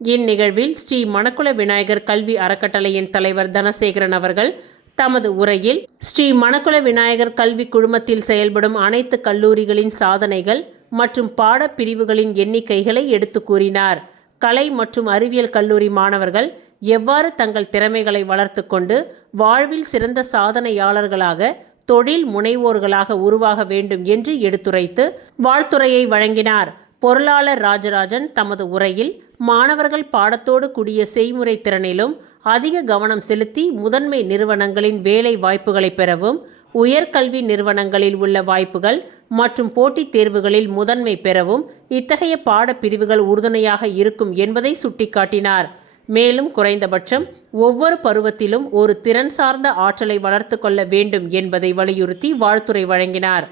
இந்நிகழ்வில் ஸ்ரீ மணக்குள விநாயகர் கல்வி அறக்கட்டளையின் தலைவர் தனசேகரன் அவர்கள் தமது உரையில் ஸ்ரீ மணக்குள விநாயகர் கல்வி குழுமத்தில் செயல்படும் அனைத்து கல்லூரிகளின் சாதனைகள் மற்றும் பாடப்பிரிவுகளின் எண்ணிக்கைகளை எடுத்து கூறினார். கலை மற்றும் அறிவியல் கல்லூரி மாணவர்கள் எவ்வாறு தங்கள் திறமைகளை வளர்த்து கொண்டு வாழ்வில் சிறந்த சாதனையாளர்களாக தொழில் முனைவோர்களாக உருவாக வேண்டும் என்று எடுத்துரைத்து வாழ்த்துரையை வழங்கினார். பொருளாளர் ராஜராஜன் தமது உரையில் மாணவர்கள் பாடத்தோடு கூடிய செய்முறை திறனிலும் அதிக கவனம் செலுத்தி முதன்மை நிறுவனங்களின் வேலை வாய்ப்புகளை பெறவும், உயர்கல்வி நிறுவனங்களில் உள்ள வாய்ப்புகள் மற்றும் போட்டித் தேர்வுகளில் முதன்மை பெறவும் இத்தகைய பாடப்பிரிவுகள் உறுதுணையாக இருக்கும் என்பதை சுட்டிக்காட்டினார். மேலும் குறைந்தபட்சம் ஒவ்வொரு பருவத்திலும் ஒரு திறன் சார்ந்த ஆற்றலை வளர்த்து கொள்ள வேண்டும் என்பதை வலியுறுத்தி வாழ்த்துரை வழங்கினார்.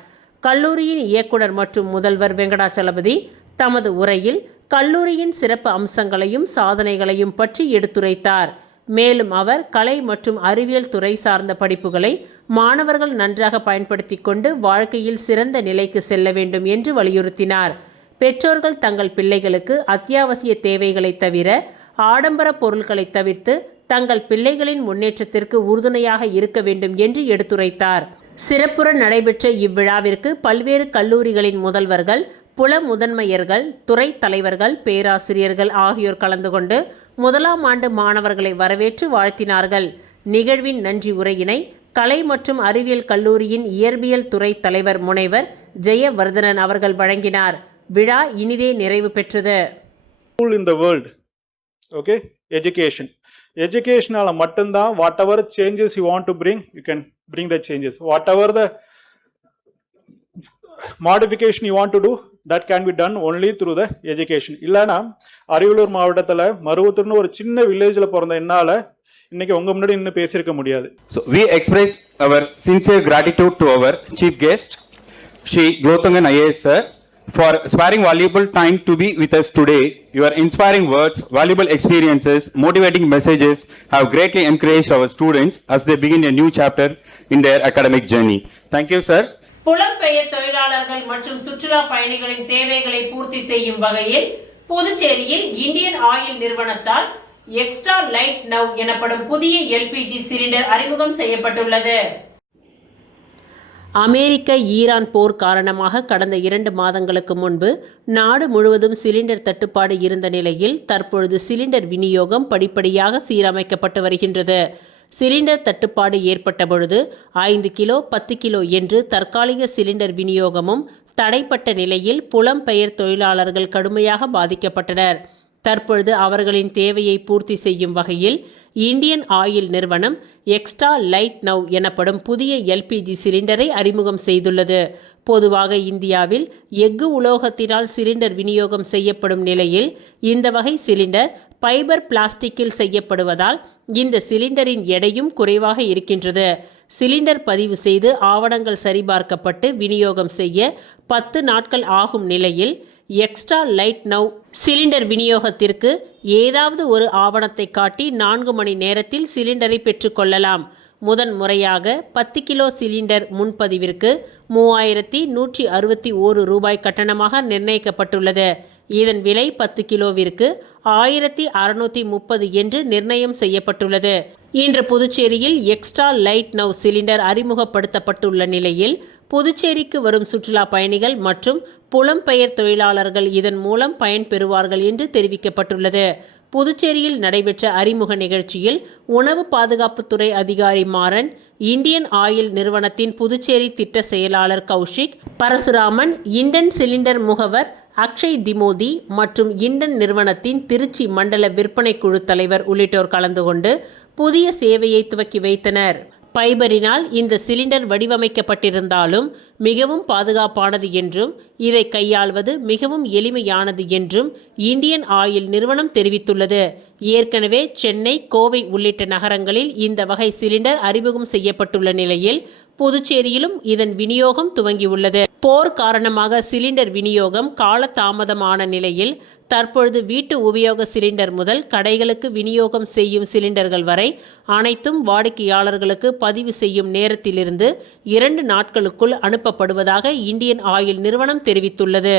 கல்லூரியின் இயக்குனர் மற்றும் முதல்வர் வெங்கடாச்சலபதி தமது உரையில் கல்லூரியின் சிறப்பு அம்சங்களையும் சாதனைகளையும் பற்றி எடுத்துரைத்தார். மேலும் அவர் கலை மற்றும் அறிவியல் துறை சார்ந்த படிப்புகளை மாணவர்கள் நன்றாக பயன்படுத்தி கொண்டு வாழ்க்கையில் சிறந்த நிலைக்கு செல்ல வேண்டும் என்று வலியுறுத்தினார். பெற்றோர்கள் தங்கள் பிள்ளைகளுக்கு அத்தியாவசிய தேவைகளை தவிர ஆடம்பர பொருட்களை தவிர்த்து தங்கள் பிள்ளைகளின் முன்னேற்றத்திற்கு உறுதுணையாக இருக்க வேண்டும் என்று எடுத்துரைத்தார். சிறப்புற நடைபெற்ற இவ்விழாவிற்கு பல்வேறு கல்லூரிகளின் முதல்வர்கள், புல முதன்மையர்கள், துறை தலைவர்கள், பேராசிரியர்கள் ஆகியோர் கலந்து கொண்டு முதலாம் ஆண்டு மாணவர்களை வரவேற்று வாழ்த்தினார்கள். நிகழ்வின் நன்றி உரையினை கலை மற்றும் அறிவியல் கல்லூரியின் இயற்பியல் துறை தலைவர் முனைவர் ஜெயவர்தனன் அவர்கள் வழங்கினார். விழா இனிதே நிறைவு பெற்றது. in the world, okay, educationால மட்டும்தான் whatever changes you want to bring, you can bring the changes. Whatever the modification you want to do, that can be done only through the education. இல்லனா அரியலூர் மாவட்டத்துல மருவத்தூர்னு ஒரு சின்ன வில்லேஜ்ல பிறந்த என்னால இன்னைக்கு உங்க முன்னாடி இன்னும் பேசியிருக்க முடியாது. So we express our sincere gratitude to our chief guest, Shri Glothangan IAS sir, for sparing valuable time to be with us today. Your inspiring words, valuable experiences, motivating messages have greatly encouraged our students as they begin a new chapter in their academic journey. Thank you sir. புலம்பெயர் தொழிலாளர்கள் மற்றும் சுற்றுலா பயணிகளின் தேவைகளை பூர்த்தி செய்யும் வகையில் புதுச்சேரியில் இந்தியன் ஆயில் நிறுவனத்தால் எக்ஸ்ட்ரா லைட் நவ் எனப்படும் புதிய LPG சிலிண்டர் அறிமுகம் செய்யப்பட்டுள்ளது. அமெரிக்க ஈரான் போர் காரணமாக கடந்த 2 மாதங்களுக்கு முன்பு நாடு முழுவதும் சிலிண்டர் தட்டுப்பாடு இருந்த நிலையில் தற்பொழுது சிலிண்டர் விநியோகம் படிப்படியாக சீரமைக்கப்பட்டு வருகின்றது. சிலிண்டர் தட்டுப்பாடு ஏற்பட்ட பொழுது 5 கிலோ 10 கிலோ என்று தற்காலிக சிலிண்டர் விநியோகமும் தடைப்பட்ட நிலையில் புலம்பெயர் தொழிலாளர்கள் கடுமையாக பாதிக்கப்பட்டனர். தற்பொழுது அவர்களின் தேவையை பூர்த்தி செய்யும் வகையில் இந்தியன் ஆயில் நிறுவனம் எக்ஸ்ட்ரா லைட் நவ் எனப்படும் புதிய LPG சிலிண்டரை அறிமுகம் செய்துள்ளது. பொதுவாக இந்தியாவில் எஃகு உலோகத்தினால் சிலிண்டர் விநியோகம் செய்யப்படும் நிலையில் இந்த வகை சிலிண்டர் ஃபைபர் பிளாஸ்டிக்கில் செய்யப்படுவதால் இந்த சிலிண்டரின் எடையும் குறைவாக இருக்கின்றது. சிலிண்டர் பதிவு செய்து ஆவணங்கள் சரிபார்க்கப்பட்டு விநியோகம் செய்ய 10 நாட்கள் ஆகும் நிலையில் எக்ஸ்ட்ரா லைட் நவ் சிலிண்டர் விநியோகத்திற்கு ஏதாவது ஒரு ஆவணத்தை காட்டி 4 மணி நேரத்தில் சிலிண்டரை பெற்றுக்கொள்ளலாம். முதன் முறையாக 10 கிலோ சிலிண்டர் முன்பதிவிற்கு 3161 ரூபாய் கட்டணமாக நிர்ணயிக்கப்பட்டுள்ளது. இதன் விலை 10 கிலோவிற்கு 1630 என்று நிர்ணயம் செய்யப்பட்டுள்ளது. இன்று புதுச்சேரியில் எக்ஸ்ட்ரா லைட் நவ் சிலிண்டர் அறிமுகப்படுத்தப்பட்டுள்ள நிலையில் புதுச்சேரிக்கு வரும் சுற்றுலா பயணிகள் மற்றும் புலம்பெயர் தொழிலாளர்கள் இதன் மூலம் பயன்பெறுவார்கள் என்று தெரிவிக்கப்பட்டுள்ளது. புதுச்சேரியில் நடைபெற்ற அறிமுக நிகழ்ச்சியில் உணவு பாதுகாப்புத்துறை அதிகாரி மாறன், இந்தியன் ஆயில் நிறுவனத்தின் புதுச்சேரி திட்ட செயலாளர் கௌஷிக், பரசுராமன், இண்டன் சிலிண்டர் முகவர் அக்ஷய் திமோதி மற்றும் இண்டன் நிறுவனத்தின் திருச்சி மண்டல விற்பனை குழு தலைவர் உள்ளிட்டோர் கலந்து கொண்டு புதிய சேவையை துவக்கி வைத்தனர். ஃபைபரினால் இந்த சிலிண்டர் வடிவமைக்கப்பட்டிருந்தாலும் மிகவும் பாதுகாப்பானது என்றும் இதை கையாள்வது மிகவும் எளிமையானது என்றும் இந்தியன் ஆயில் நிறுவனம் தெரிவித்துள்ளது. ஏற்கனவே சென்னை, கோவை உள்ளிட்ட நகரங்களில் இந்த வகை சிலிண்டர் அறிமுகம் செய்யப்பட்டுள்ள நிலையில் புதுச்சேரியிலும் இதன் விநியோகம் துவங்கியுள்ளது. போர் காரணமாக சிலிண்டர் விநியோகம் காலதாமதமான நிலையில் தற்பொழுது வீட்டு உபயோக சிலிண்டர் முதல் கடைகளுக்கு விநியோகம் செய்யும் சிலிண்டர்கள் வரை அனைத்தும் வாடிக்கையாளர்களுக்கு பதிவு செய்யும் நேரத்திலிருந்து 2 நாட்களுக்குள் அனுப்பப்படுவதாக இந்தியன் ஆயில் நிறுவனம் தெரிவித்துள்ளது.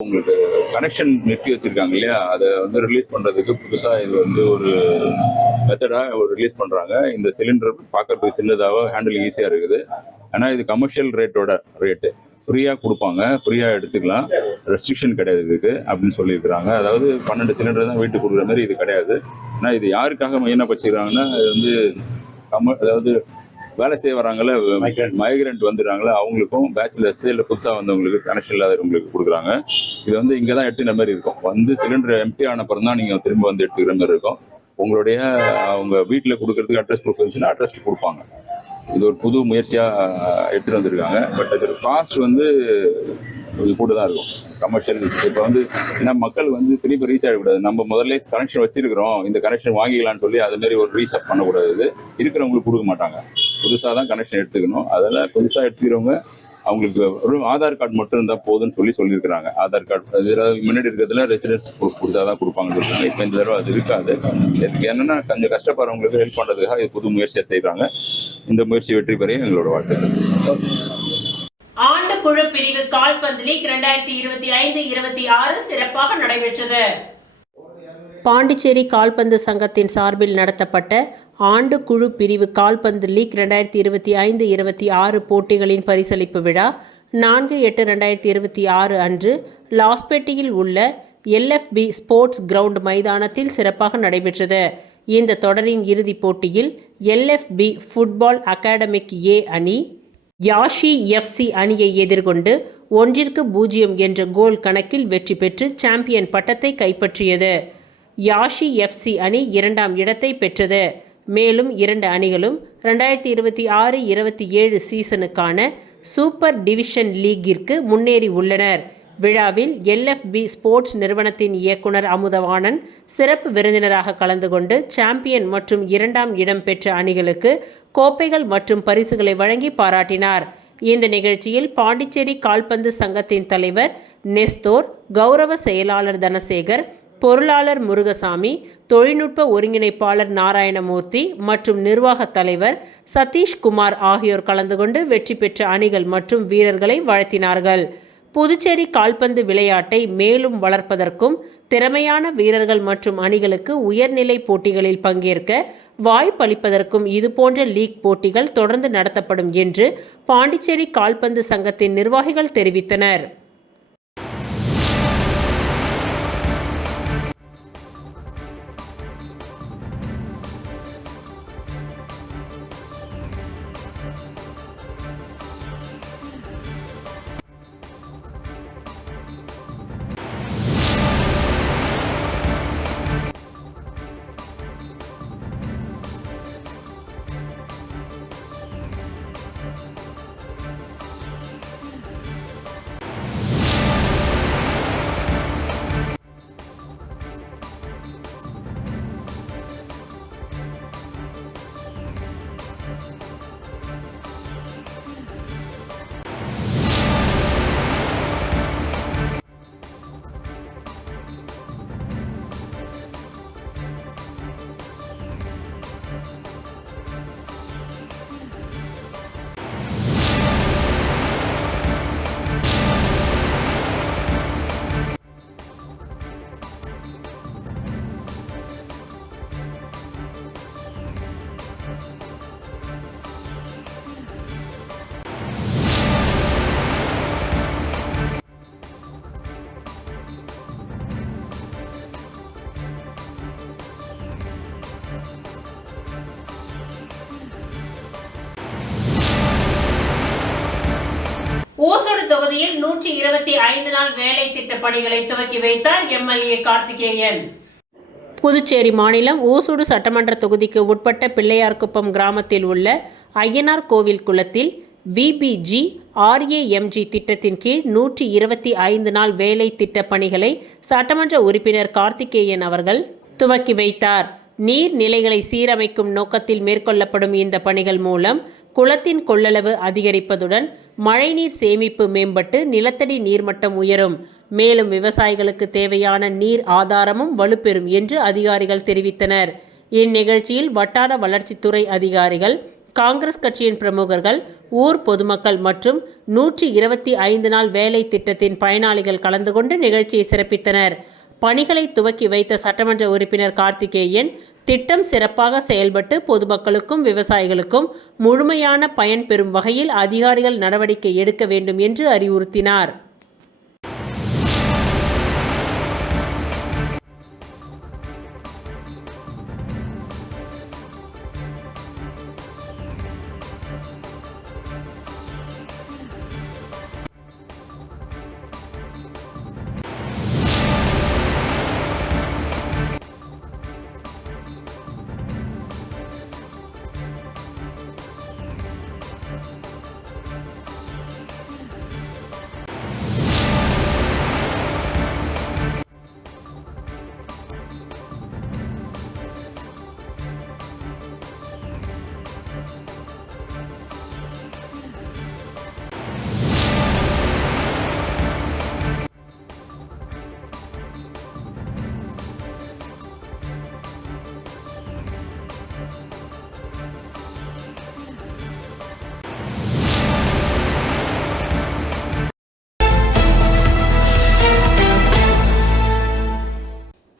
உங்களுக்கு கனெக்ஷன் நிறுத்தி வச்சிருக்காங்க இல்லையா, அதை வந்து ரிலீஸ் பண்றதுக்கு புதுசா இது வந்து ஒரு மெத்தடா ரிலீஸ் பண்றாங்க. இந்த சிலிண்டர் பார்க்கறதுக்கு சின்னதாக ஹேண்டில் ஈஸியா இருக்குது. ஆனால் இது கமர்ஷியல் ரேட்டு ஃப்ரீயாக கொடுப்பாங்க, ஃப்ரீயாக எடுத்துக்கலாம், ரெஸ்ட்ரிக்ஷன் கிடையாது இதுக்கு அப்படின்னு சொல்லியிருக்கிறாங்க. அதாவது 12 சிலிண்டர் தான் வீட்டுக்கு கொடுக்குற மாதிரி இது கிடையாது. ஆனால் இது யாருக்காக மெயினாக வச்சுக்கிறாங்கன்னா, இது வந்து அதாவது வேலை செய்ய வராங்களே மைக்ரண்ட் வந்துடுறாங்களே அவங்களுக்கும், பேச்சுலர்ஸ் இல்லை புதுசாக வந்தவங்களுக்கு, கனெக்ஷன் இல்லாதவங்களுக்கு கொடுக்குறாங்க. இது வந்து இங்கே தான் எடுத்துக்கிற மாதிரி இருக்கும். வந்து சிலிண்டர் எம்டி ஆன அப்புறம் தான் நீங்கள் திரும்ப வந்து எடுத்துக்கிற மாதிரி இருக்கும். உங்களுடைய அவங்க வீட்டில் கொடுக்கறதுக்கு அட்ரஸ் ப்ரூஃப் இருந்துச்சுன்னா அட்ரஸ் கொடுப்பாங்க. இது ஒரு புது முயற்சியாக எடுத்துகிட்டு வந்திருக்காங்க. பட் அதோட காஸ்ட் வந்து இது கூட தான் இருக்கும் கமர்ஷியல். இப்போ வந்து ஏன்னா மக்கள் வந்து திருப்பி ரீச் ஆகிடக்கூடாது. நம்ம முதல்ல கனெக்ஷன் வச்சிருக்கிறோம், இந்த கனெக்ஷன் வாங்கிக்கலாம்னு சொல்லி அது மாதிரி ஒரு ரீசப் பண்ணக்கூடாது. இது இருக்கிறவங்களுக்கு கொடுக்க மாட்டாங்க, புதுசாக தான் கனெக்ஷன் எடுத்துக்கணும். அதெல்லாம் புதுசாக எடுத்துக்கிறவங்க அவங்களுக்கு ஒரு ஆதார் கார்டு மட்டும் இருந்தால் போதும்னு சொல்லியிருக்கிறாங்க. ஆதார் கார்டு இதில் முன்னாடி இருக்கிறதுல ரெசிடென்ஸ் கொடுத்தா தான் கொடுப்பாங்கன்னு சொல்லியிருக்காங்க. இப்போ இந்த தடவை அது இருக்காது. இதுக்கு என்னென்னா கொஞ்சம் கஷ்டப்படுறவங்களுக்கு ஹெல்ப் பண்ணுறதுக்காக இது புது முயற்சியாக செய்கிறாங்க. இந்த முயற்சி வெற்றி பெற எங்களோட வாழ்த்துக்கள். ஆண்டு குழு பிரிவு கால்பந்து லீக் 2025-26 சிறப்பாக நடைபெற்றது. பாண்டிச்சேரி கால்பந்து சங்கத்தின் சார்பில் நடத்தப்பட்ட ஆண்டு குழு பிரிவு கால்பந்து லீக் 2025-26 போட்டிகளின் பரிசளிப்பு விழா 4/8/2026 அன்று லாஸ்பேட்டையில் உள்ள LFB ஸ்போர்ட்ஸ் கிரவுண்ட் மைதானத்தில் சிறப்பாக நடைபெற்றது. இந்த தொடரின் இறுதிப் போட்டியில் LFB ஃபுட்பால் அகாடமிக் A அணி யாஷி FC அணியை எதிர்கொண்டு 1-0 என்ற கோல் கணக்கில் வெற்றி பெற்று சாம்பியன் பட்டத்தை கைப்பற்றியது. யாஷி FC அணி 2ஆம் இடத்தை பெற்றது. மேலும் 2 அணிகளும் 2026-27 சீசனுக்கான சூப்பர் டிவிஷன் லீக்கிற்கு முன்னேறி உள்ளனர். விழாவில் LFB ஸ்போர்ட்ஸ் நிறுவனத்தின் இயக்குனர் அமுதவாணன் சிறப்பு விருந்தினராக கலந்து கொண்டு சாம்பியன் மற்றும் 2ஆம் இடம் பெற்ற அணிகளுக்கு கோப்பைகள் மற்றும் பரிசுகளை வழங்கி பாராட்டினார். இந்த நிகழ்ச்சியில் பாண்டிச்சேரி கால்பந்து சங்கத்தின் தலைவர் நெஸ்தோர், கௌரவ செயலாளர் தனசேகர், பொருளாளர் முருகசாமி, தொழில்நுட்ப ஒருங்கிணைப்பாளர் நாராயணமூர்த்தி மற்றும் நிர்வாகத் தலைவர் சதீஷ்குமார் ஆகியோர் கலந்து கொண்டு வெற்றி பெற்ற அணிகள் மற்றும் வீரர்களை வாழ்த்தினார்கள். புதுச்சேரி கால்பந்து விளையாட்டை மேலும் வளர்ப்பதற்கும் திறமையான வீரர்கள் மற்றும் அணிகளுக்கு உயர்நிலை போட்டிகளில் பங்கேற்க வாய்ப்பளிப்பதற்கும் இதுபோன்ற லீக் போட்டிகள் தொடர்ந்து நடத்தப்படும் என்று பாண்டிச்சேரி கால்பந்து சங்கத்தின் நிர்வாகிகள் தெரிவித்தனர். ஓசூர் தொகுதியில் 125 நாள் வேலை திட்ட பணிகளை துவக்கி வைத்தார் MLA கார்த்திகேயன். புதுச்சேரி மாநிலம் ஓசூர் சட்டமன்ற தொகுதிக்கு உட்பட்ட பிள்ளையார்குப்பம் கிராமத்தில் உள்ள ஐயனார் கோவில் குளத்தில் VBG RAMG திட்டத்தின் கீழ் 125 நாள் வேலை திட்ட பணிகளை சட்டமன்ற உறுப்பினர் கார்த்திகேயன் அவர்கள் துவக்கி வைத்தார். நீர்நிலைகளை சீரமைக்கும் நோக்கத்தில் மேற்கொள்ளப்படும் இந்த பணிகள் மூலம் குளத்தின் கொள்ளளவு அதிகரிப்பதுடன் மழைநீர் சேமிப்பு மேம்பட்டு நிலத்தடி நீர்மட்டம் உயரும். மேலும் விவசாயிகளுக்கு தேவையான நீர் ஆதாரமும் வலுப்பெறும் என்று அதிகாரிகள் தெரிவித்தனர். இந்நிகழ்ச்சியில் வட்டார வளர்ச்சித்துறை அதிகாரிகள், காங்கிரஸ் கட்சியின் பிரமுகர்கள், ஊர் பொதுமக்கள் மற்றும் 125 நாள் வேலை திட்டத்தின் பயனாளிகள் கலந்து கொண்டு நிகழ்ச்சியை சிறப்பித்தனர். பணிகளை துவக்கி வைத்த சட்டமன்ற உறுப்பினர் கார்த்திகேயன், திட்டம் சிறப்பாக செயல்பட்டு பொதுமக்களுக்கும் விவசாயிகளுக்கும் முழுமையான பயன் பெறும் வகையில் அதிகாரிகள் நடவடிக்கை எடுக்க வேண்டும் என்று அறிவுறுத்தினார்.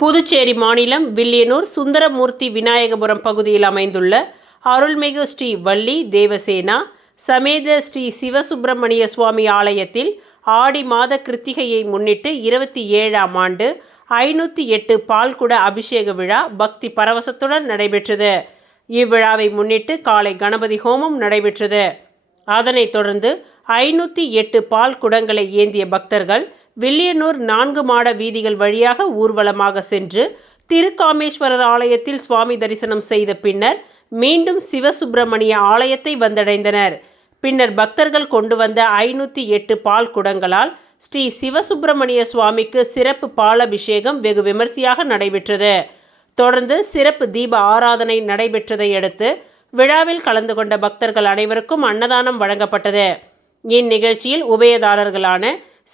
புதுச்சேரி மாநிலம் வில்லியனூர் சுந்தரமூர்த்தி விநாயகபுரம் பகுதியில் அமைந்துள்ள அருள்மிகு ஸ்ரீ வள்ளி தேவசேனா சமேத ஸ்ரீ சிவசுப்பிரமணிய சுவாமி ஆலயத்தில் ஆடி மாத கிருத்திகையை முன்னிட்டு 27ஆம் ஆண்டு 508 பால்குட அபிஷேக விழா பக்தி பரவசத்துடன் நடைபெற்றது. இவ்விழாவை முன்னிட்டு காலை கணபதி ஹோமம் நடைபெற்றது. அதனைத் தொடர்ந்து 508 பால் குடங்களை ஏந்திய பக்தர்கள் வில்லியனூர் 4 மாட வீதிகள் வழியாக ஊர்வலமாக சென்று திருக்காமேஸ்வரர் ஆலயத்தில் சுவாமி தரிசனம் செய்த பின்னர் மீண்டும் சிவசுப்பிரமணிய ஆலயத்தை வந்தடைந்தனர். பின்னர் பக்தர்கள் கொண்டு வந்த 508 பால் குடங்களால் ஸ்ரீ சிவசுப்பிரமணிய சுவாமிக்கு சிறப்பு பாலபிஷேகம் வெகு விமர்சையாக நடைபெற்றது. தொடர்ந்து சிறப்பு தீப ஆராதனை நடைபெற்றதை அடுத்து விழாவில் கலந்து கொண்ட பக்தர்கள் அனைவருக்கும் அன்னதானம் வழங்கப்பட்டது. இந்நிகழ்ச்சியில் உபயதாரர்களான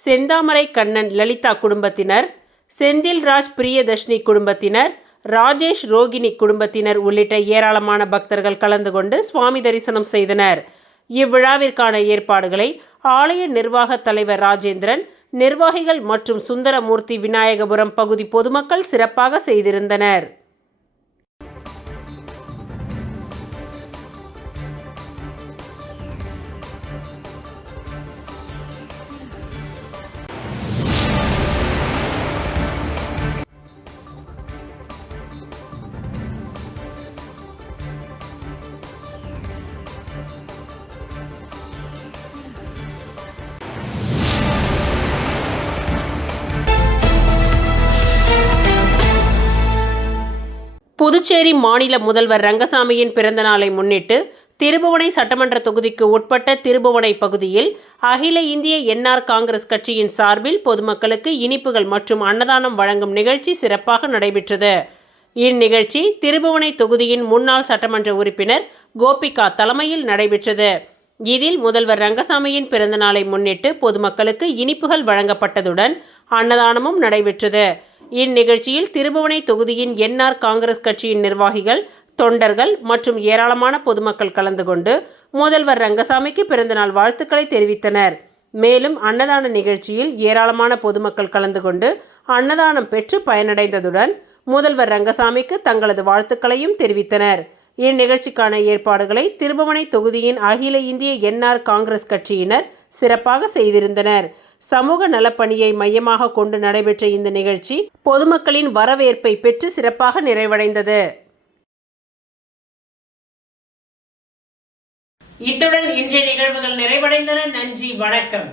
செந்தாமரை கண்ணன் லலிதா குடும்பத்தினர், செந்தில்ராஜ் பிரியதர்ஷினி குடும்பத்தினர், ராஜேஷ் ரோகிணி குடும்பத்தினர் உள்ளிட்ட ஏராளமான பக்தர்கள் கலந்து கொண்டு சுவாமி தரிசனம் செய்தனர். இவ்விழாவிற்கான ஏற்பாடுகளை ஆலய நிர்வாக தலைவர் ராஜேந்திரன், நிர்வாகிகள் மற்றும் சுந்தரமூர்த்தி விநாயகபுரம் பகுதி பொதுமக்கள் சிறப்பாக செய்திருந்தனர். புதுச்சேரி மாநில முதல்வர் ரங்கசாமியின் பிறந்த நாளை முன்னிட்டு திருபுவனை சட்டமன்ற தொகுதிக்கு உட்பட்ட திருபுவனை பகுதியில் அகில இந்திய என்ஆர் காங்கிரஸ் கட்சியின் சார்பில் பொதுமக்களுக்கு இனிப்புகள் மற்றும் அன்னதானம் வழங்கும் நிகழ்ச்சி சிறப்பாக நடைபெற்றது. இந்நிகழ்ச்சி திருபுவனை தொகுதியின் முன்னாள் சட்டமன்ற உறுப்பினர் கோபிகா தலைமையில் நடைபெற்றது. இதில் முதல்வர் ரங்கசாமியின் பிறந்த நாளை முன்னிட்டு பொதுமக்களுக்கு இனிப்புகள் வழங்கப்பட்டதுடன் அன்னதானமும் நடைபெற்றது. இந்நிகழ்ச்சியில் திருபுவனை தொகுதியின் என்ஆர் காங்கிரஸ் கட்சியின் நிர்வாகிகள், தொண்டர்கள் மற்றும் ஏராளமான பொதுமக்கள் கலந்து கொண்டு முதல்வர் ரங்கசாமிக்கு பிறந்தநாள் வாழ்த்துக்களை தெரிவித்தனர். மேலும் அன்னதான நிகழ்ச்சியில் ஏராளமான பொதுமக்கள் கலந்து கொண்டு அன்னதானம் பெற்று பயனடைந்ததுடன் முதல்வர் ரங்கசாமிக்கு தங்களது வாழ்த்துக்களையும் தெரிவித்தனர். இந்நிகழ்ச்சிக்கான ஏற்பாடுகளை திருபுவனை தொகுதியின் அகில இந்திய என்ஆர் காங்கிரஸ் கட்சியினர் சிறப்பாக செய்திருந்தனர். சமூக நலப்பணியை மையமாக கொண்டு நடைபெற்ற இந்த நிகழ்ச்சி பொதுமக்களின் வரவேற்பை பெற்று சிறப்பாக நிறைவடைந்தது. இத்துடன் இன்றைய நிகழ்வுகள் நிறைவடைந்தன. நன்றி, வணக்கம்.